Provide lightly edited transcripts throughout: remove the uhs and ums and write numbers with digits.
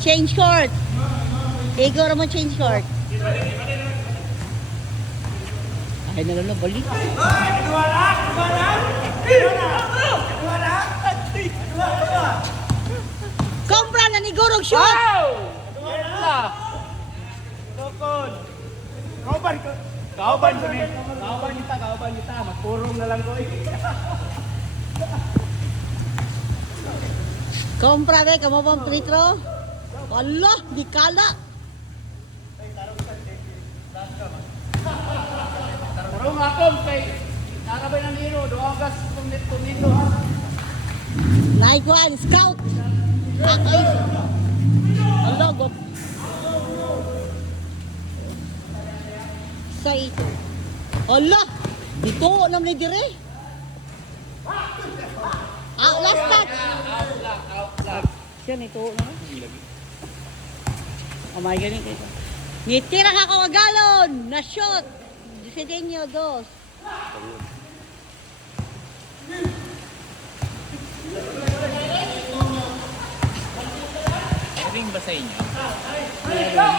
Change court. Igor mo change court. Ay, nalala, balik. Kompra na ni Gurog shoot! Tokon. Kauban kita. Magpurong na lang ko eh. Kompra be, kamu bang free throw? Allah, dikala. Tarong akong kay narabay ng niro. Doagas tumito. Naik one, scout. Akay. Allah, go. Sa ito. Allah, dito nam ni dire. Last touch. Siya nito na. Oh my God, ito. Nitira ka ko galon na shot. Diseño dos. Ring ba sa inyo? Meron.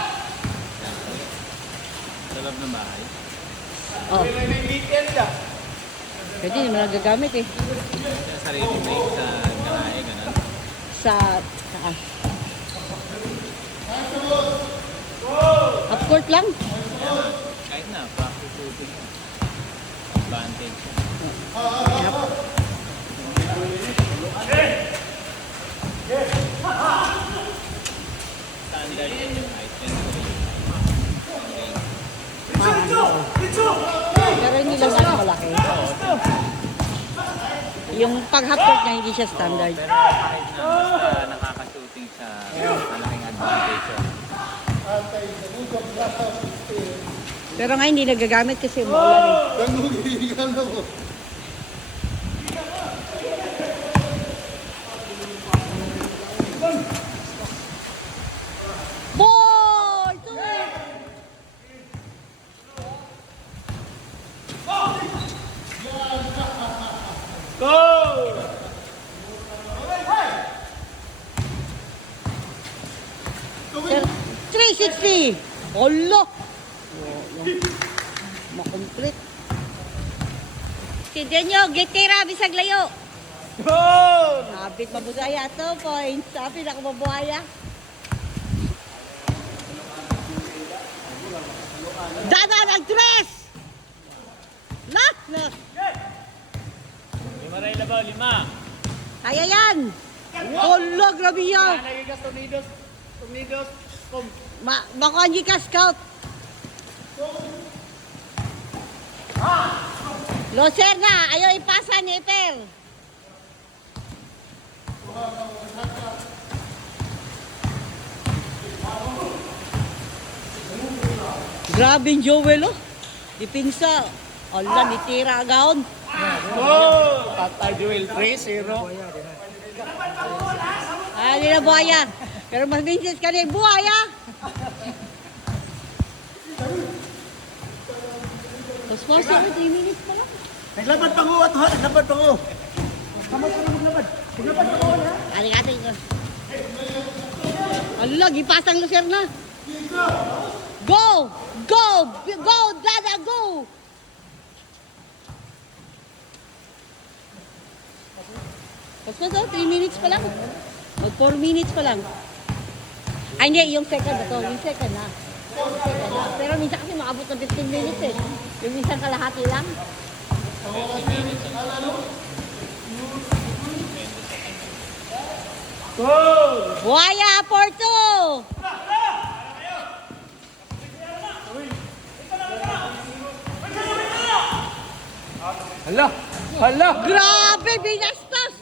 Sa loob ng bahay? Oh, May weekend ka? pwede naman nagagamit eh. Sa sarili break sa ganahe, gano'n? Sa half court lang. Kahit na, practice shooting. Advantage. Standard yun yung height yun. Pero hindi lang ano malaki. Yung pag half court niya hindi siya standard. Pero kahit na, basta nakaka-shooting sa malaking advantage yun. Pero nga hindi nagagamit kasi maulan eh. Ball! Go! 360! Allah! Makomplete. Sindihan nyo, gitira, bisag layo. Goal! Habit mabudaya, 2 points. Habit ako mabuhaya. Dada ng 3! Lah! Lima rin labaw, 5. Kaya yan! Allah, grabe yan! Nagigas, tornidos. Makuha ka, scout. Loser na, ayaw ipasa ni Eper. Grabe yung Joel, oh. Dipinsa. Allah, nitira agaon. Oh! Tatay Joel 3-0. Ah, hindi na buhaya. Pero mas minsis ka na yung buhaya. Tapos mo, 3 minutes pa lang. Naglabad pa ko at naglabad pa ko. Naglabad pa ko ha. Ating ko. Allah, gipasang lucer na. Go! Go! Go, Dada, go! Tapos mo, 3 minutes pa lang. Mag 4 minutes pa lang. Ay, hindi, yung second na to. Yung second na. Pero minsan kasi makabot ng 15 minutes eh. Yung minsan kalahati lang. Goal! Buhaya, Porto! Hala! Grabe, binastos!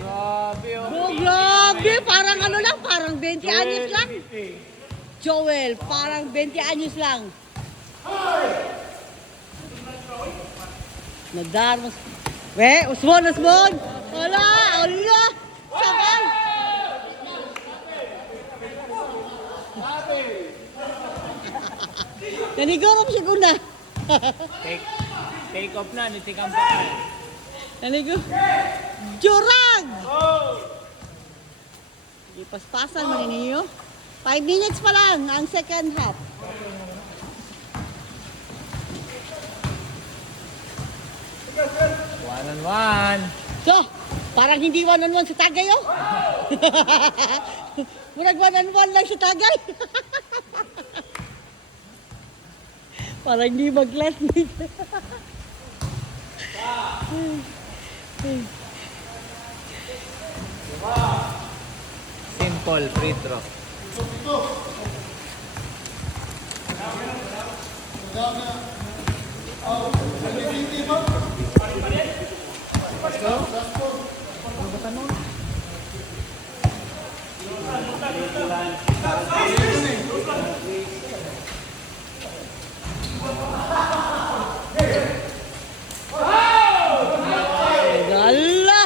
Grabe oh. Oh, grabe! Parang ano lang, parang 20 anyos lang. Joel, parang 20 anyos lang. Nagdarmas. Usmon! Wala! Wala! Sabay! Nanigurap siya kuna. Take off na, nitikang pa. Nanigo. Jurag! Ipaspasan mo ninyo. 5 minutes pa lang ang second half. One on one. So, parang hindi one-on-one sa Tagay, oh. Murag one-on-one lang sa Tagay. Parang hindi mag-classmate. Simple free throw. Gala!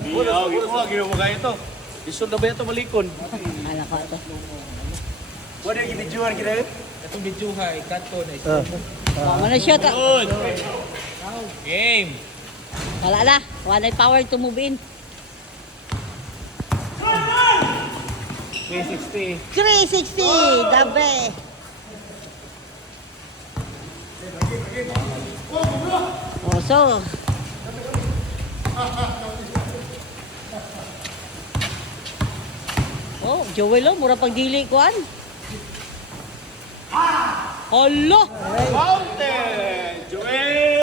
Ginawa mo kayo ito. Isun na ba ito malikon? Anak ko ito. Wala yung ginidjuhan kita. Itong video ha, ikato na ito. Mga na shot. Good. Game. Wala na. Wala na power to move in. 360. 360! Dabe! Oh, so... Oh, Joel, oh, mura pagdili ko an. Hala! Fountain!